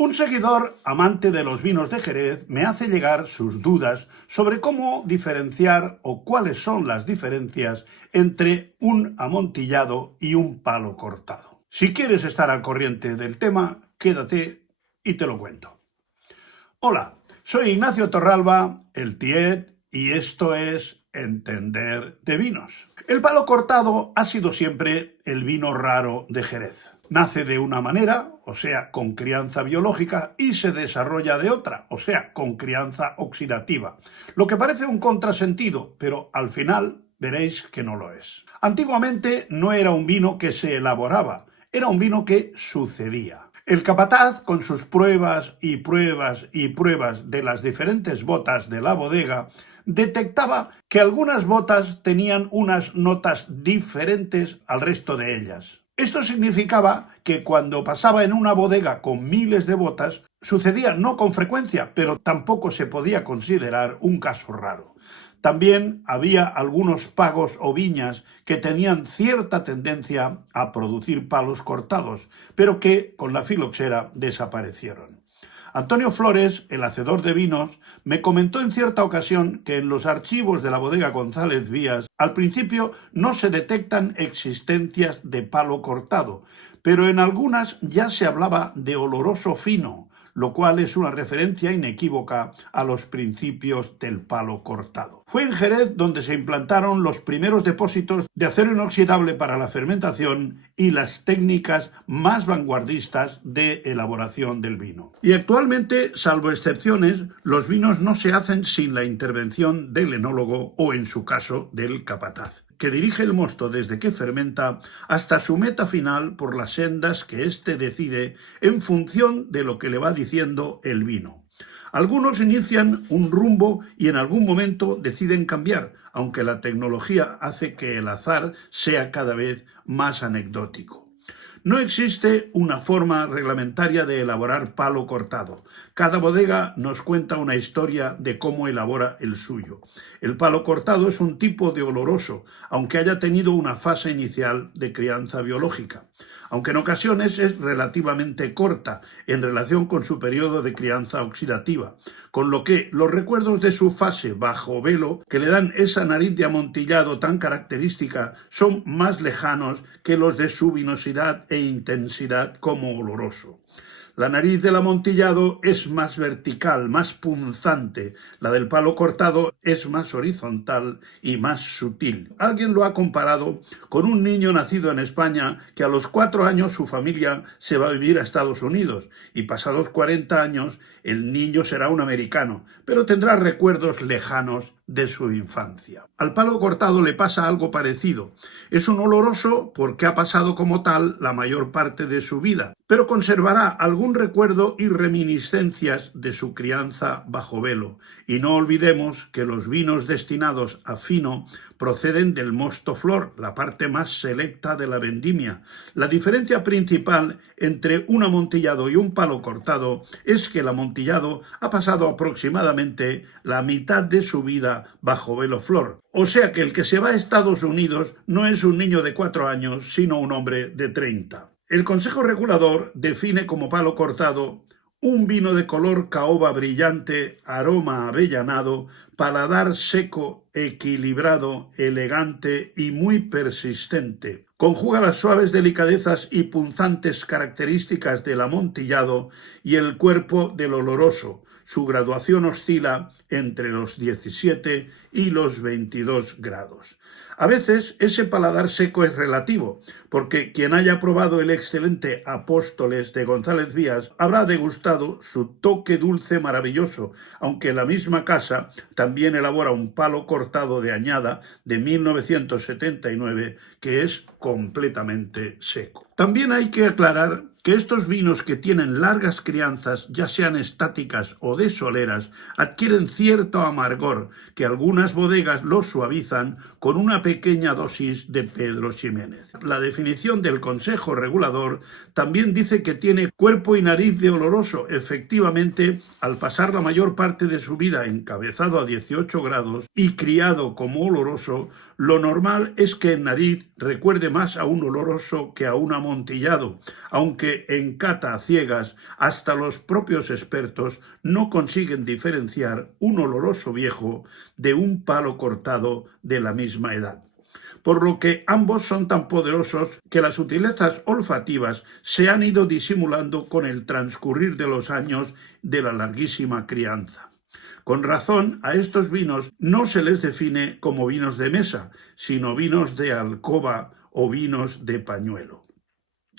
Un seguidor amante de los vinos de Jerez me hace llegar sus dudas sobre cómo diferenciar o cuáles son las diferencias entre un amontillado y un palo cortado. Si quieres estar al corriente del tema, quédate y te lo cuento. Hola, soy Ignacio Torralba, el Tiet, y esto es Entender de Vinos. El palo cortado ha sido siempre el vino raro de Jerez. Nace de una manera, o sea, con crianza biológica, y se desarrolla de otra, o sea, con crianza oxidativa. Lo que parece un contrasentido, pero al final veréis que no lo es. Antiguamente no era un vino que se elaboraba, era un vino que sucedía. El capataz, con sus pruebas y pruebas y pruebas de las diferentes botas de la bodega, detectaba que algunas botas tenían unas notas diferentes al resto de ellas. Esto significaba que cuando pasaba en una bodega con miles de botas, sucedía no con frecuencia, pero tampoco se podía considerar un caso raro. También había algunos pagos o viñas que tenían cierta tendencia a producir palos cortados, pero que con la filoxera desaparecieron. Antonio Flores, el hacedor de vinos, me comentó en cierta ocasión que en los archivos de la bodega González Vías al principio no se detectan existencias de palo cortado, pero en algunas ya se hablaba de oloroso fino, lo cual es una referencia inequívoca a los principios del palo cortado. Fue en Jerez donde se implantaron los primeros depósitos de acero inoxidable para la fermentación y las técnicas más vanguardistas de elaboración del vino. Y actualmente, salvo excepciones, los vinos no se hacen sin la intervención del enólogo o, en su caso, del capataz, que dirige el mosto desde que fermenta hasta su meta final por las sendas que éste decide en función de lo que le va diciendo el vino. Algunos inician un rumbo y en algún momento deciden cambiar, aunque la tecnología hace que el azar sea cada vez más anecdótico. No existe una forma reglamentaria de elaborar palo cortado. Cada bodega nos cuenta una historia de cómo elabora el suyo. El palo cortado es un tipo de oloroso, aunque haya tenido una fase inicial de crianza biológica, aunque en ocasiones es relativamente corta en relación con su periodo de crianza oxidativa, con lo que los recuerdos de su fase bajo velo, que le dan esa nariz de amontillado tan característica, son más lejanos que los de su vinosidad e intensidad como oloroso. La nariz del amontillado es más vertical, más punzante. La del palo cortado es más horizontal y más sutil. Alguien lo ha comparado con un niño nacido en España que a los 4 años su familia se va a vivir a Estados Unidos y pasados 40 años el niño será un americano, pero tendrá recuerdos lejanos de su infancia. Al palo cortado le pasa algo parecido. Es un oloroso porque ha pasado como tal la mayor parte de su vida, pero conservará algún recuerdo y reminiscencias de su crianza bajo velo. Y no olvidemos que los vinos destinados a fino proceden del mosto flor, la parte más selecta de la vendimia. La diferencia principal entre un amontillado y un palo cortado es que el amontillado ha pasado aproximadamente la mitad de su vida bajo velo flor. O sea que el que se va a Estados Unidos no es un niño de 4 años, sino un hombre de 30. El Consejo Regulador define como palo cortado un vino de color caoba brillante, aroma avellanado, paladar seco, equilibrado, elegante y muy persistente. Conjuga las suaves delicadezas y punzantes características del amontillado y el cuerpo del oloroso. Su graduación oscila entre los 17 y los 22 grados. A veces ese paladar seco es relativo, porque quien haya probado el excelente Apóstoles de González Vías habrá degustado su toque dulce maravilloso, aunque la misma casa también elabora un palo cortado de añada de 1979 que es completamente seco. También hay que aclarar que estos vinos que tienen largas crianzas, ya sean estáticas o de soleras, adquieren cierto amargor que algunas bodegas los suavizan con una pequeña dosis de Pedro Ximénez. La definición del Consejo Regulador también dice que tiene cuerpo y nariz de oloroso. Efectivamente, al pasar la mayor parte de su vida encabezado a 18 grados y criado como oloroso, Lo normal es que en nariz recuerde más a un oloroso que a un amontillado, aunque en cata a ciegas hasta los propios expertos no consiguen diferenciar un oloroso viejo de un palo cortado de la misma edad. Por lo que ambos son tan poderosos que las sutilezas olfativas se han ido disimulando con el transcurrir de los años de la larguísima crianza. Con razón, a estos vinos no se les define como vinos de mesa, sino vinos de alcoba o vinos de pañuelo.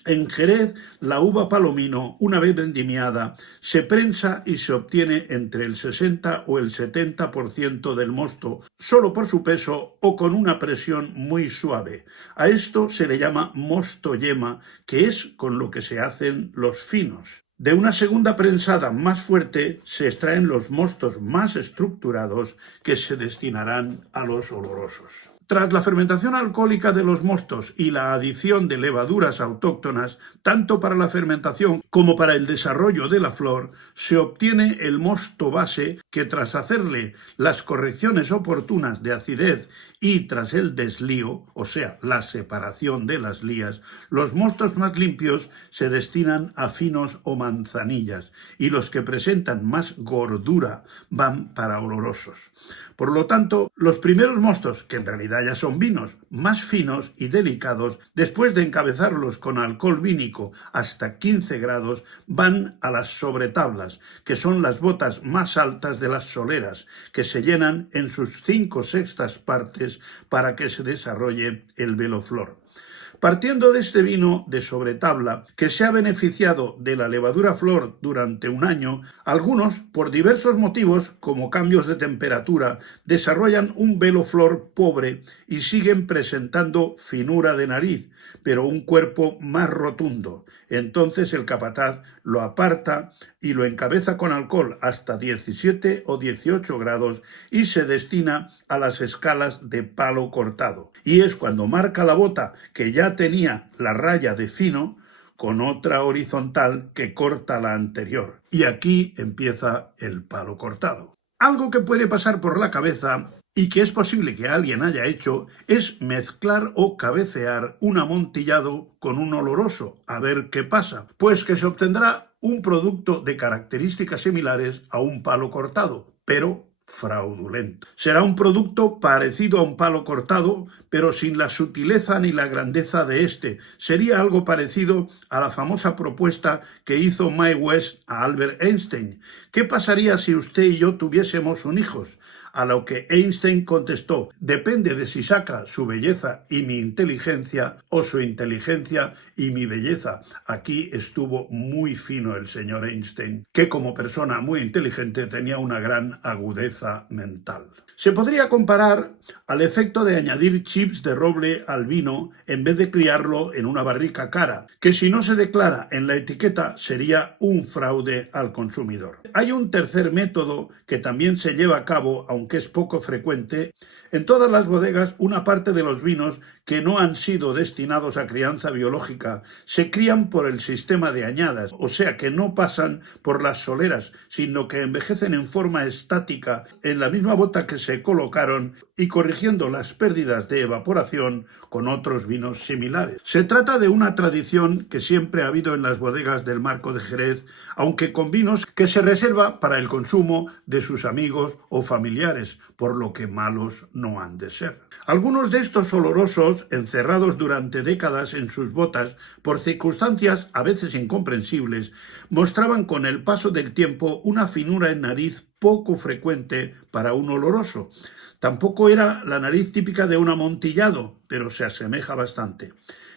En Jerez, la uva palomino, una vez vendimiada, se prensa y se obtiene entre el 60 o el 70% del mosto, solo por su peso o con una presión muy suave. A esto se le llama mosto yema, que es con lo que se hacen los finos. De una segunda prensada más fuerte se extraen los mostos más estructurados que se destinarán a los olorosos. Tras la fermentación alcohólica de los mostos y la adición de levaduras autóctonas, tanto para la fermentación como para el desarrollo de la flor, se obtiene el mosto base que, tras hacerle las correcciones oportunas de acidez y tras el deslío, o sea, la separación de las lías, los mostos más limpios se destinan a finos o manzanillas y los que presentan más gordura van para olorosos. Por lo tanto, los primeros mostos, que en realidad ya son vinos, más finos y delicados, después de encabezarlos con alcohol vínico hasta 15 grados, van a las sobretablas, que son las botas más altas de las soleras, que se llenan en sus 5/6 partes para que se desarrolle el veloflor. Partiendo de este vino de sobretabla, que se ha beneficiado de la levadura flor durante un año, algunos, por diversos motivos, como cambios de temperatura, desarrollan un veloflor pobre y siguen presentando finura de nariz, pero un cuerpo más rotundo. Entonces el capataz lo aparta y lo encabeza con alcohol hasta 17 o 18 grados y se destina a las escalas de palo cortado. Y es cuando marca la bota, que ya tenía la raya de fino, con otra horizontal que corta la anterior. Y aquí empieza el palo cortado. Algo que puede pasar por la cabeza y que es posible que alguien haya hecho es mezclar o cabecear un amontillado con un oloroso, a ver qué pasa. Pues que se obtendrá un producto de características similares a un palo cortado, pero fraudulento. Será un producto parecido a un palo cortado, pero sin la sutileza ni la grandeza de este. Sería algo parecido a la famosa propuesta que hizo Mae West a Albert Einstein. ¿Qué pasaría si usted y yo tuviésemos un hijo? A lo que Einstein contestó: depende de si saca su belleza y mi inteligencia o su inteligencia y mi belleza. Aquí estuvo muy fino el señor Einstein, que como persona muy inteligente tenía una gran agudeza mental. Se podría comparar al efecto de añadir chips de roble al vino en vez de criarlo en una barrica cara, que si no se declara en la etiqueta sería un fraude al consumidor. Hay un tercer método que también se lleva a cabo, aunque es poco frecuente. En todas las bodegas, una parte de los vinos que no han sido destinados a crianza biológica se crían por el sistema de añadas, o sea que no pasan por las soleras, sino que envejecen en forma estática en la misma bota que se colocaron y corrigiendo las pérdidas de evaporación con otros vinos similares. Se trata de una tradición que siempre ha habido en las bodegas del Marco de Jerez, aunque con vinos que se reserva para el consumo de sus amigos o familiares, por lo que malos no han de ser. Algunos de estos olorosos, encerrados durante décadas en sus botas por circunstancias a veces incomprensibles, mostraban con el paso del tiempo una finura en nariz poco frecuente para un oloroso. Tampoco era la nariz típica de un amontillado, pero se asemeja bastante.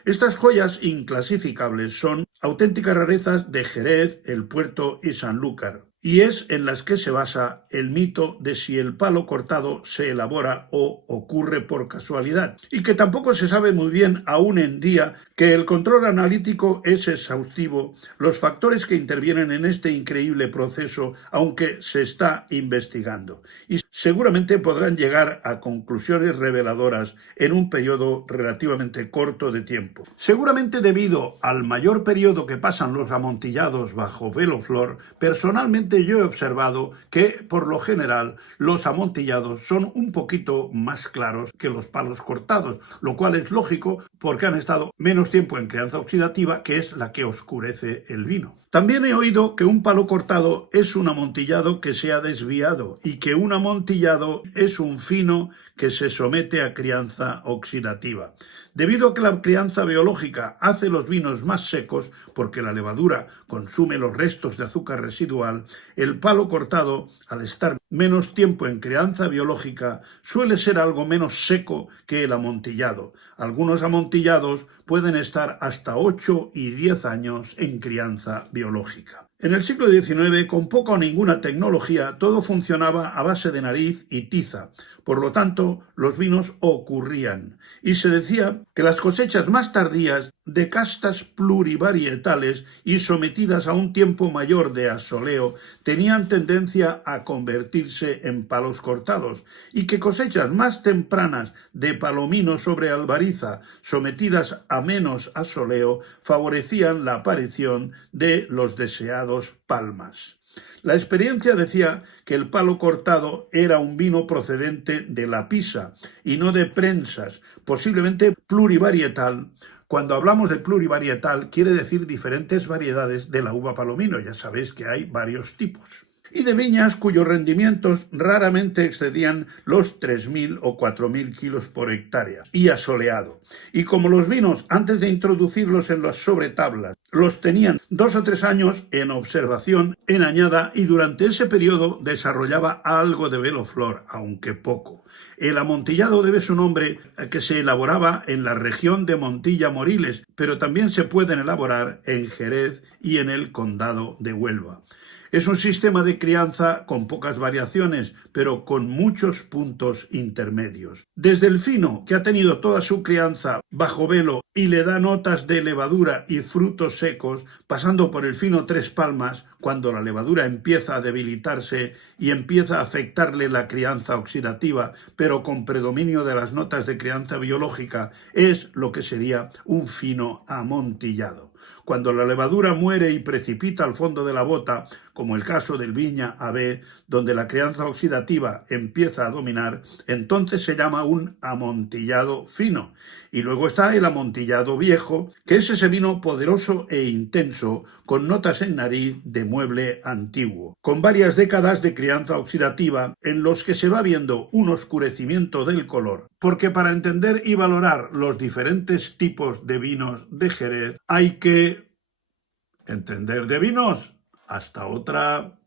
Estas joyas inclasificables son auténticas rarezas de Jerez, El Puerto y Sanlúcar, y es en las que se basa el mito de si el palo cortado se elabora o ocurre por casualidad, y que tampoco se sabe muy bien aún en día, que el control analítico es exhaustivo, los factores que intervienen en este increíble proceso, aunque se está investigando, y seguramente podrán llegar a conclusiones reveladoras en un periodo relativamente corto de tiempo. Seguramente debido al mayor periodo periodo que pasan los amontillados bajo velo flor, personalmente yo he observado que, por lo general, los amontillados son un poquito más claros que los palos cortados, lo cual es lógico porque han estado menos tiempo en crianza oxidativa, que es la que oscurece el vino. También he oído que un palo cortado es un amontillado que se ha desviado y que un amontillado es un fino que se somete a crianza oxidativa. Debido a que la crianza biológica hace los vinos más secos, porque la levadura consume los restos de azúcar residual, el palo cortado, al estar menos tiempo en crianza biológica, suele ser algo menos seco que el amontillado. Algunos amontillados pueden estar hasta 8 y 10 años en crianza biológica. En el siglo XIX, con poca o ninguna tecnología, todo funcionaba a base de nariz y tiza. Por lo tanto, los vinos ocurrían. Y se decía que las cosechas más tardías de castas plurivarietales y sometidas a un tiempo mayor de asoleo tenían tendencia a convertirse en palos cortados, y que cosechas más tempranas de palomino sobre albariza sometidas a menos asoleo favorecían la aparición de los deseados palmas. La experiencia decía que el palo cortado era un vino procedente de la Pisa y no de prensas, posiblemente plurivarietal. Cuando hablamos de plurivarietal quiere decir diferentes variedades de la uva palomino, ya sabéis que hay varios tipos. Y de viñas cuyos rendimientos raramente excedían los 3.000 o 4.000 kilos por hectárea, y asoleado. Y como los vinos, antes de introducirlos en las sobretablas, los tenían 2 o 3 años en observación en añada, y durante ese periodo desarrollaba algo de velo flor, aunque poco. El amontillado debe su nombre a que se elaboraba en la región de Montilla-Moriles, pero también se pueden elaborar en Jerez y en el condado de Huelva. Es un sistema de crianza con pocas variaciones, pero con muchos puntos intermedios. Desde el fino, que ha tenido toda su crianza bajo velo y le da notas de levadura y frutos secos, pasando por el fino Tres Palmas, cuando la levadura empieza a debilitarse y empieza a afectarle la crianza oxidativa, pero con predominio de las notas de crianza biológica, es lo que sería un fino amontillado. Cuando la levadura muere y precipita al fondo de la bota, como el caso del Viña AB, donde la crianza oxidativa empieza a dominar, entonces se llama un amontillado fino. Y luego está el amontillado viejo, que es ese vino poderoso e intenso, con notas en nariz de mueble antiguo, con varias décadas de crianza oxidativa en los que se va viendo un oscurecimiento del color. Porque para entender y valorar los diferentes tipos de vinos de Jerez hay que entender de vinos. Hasta otra.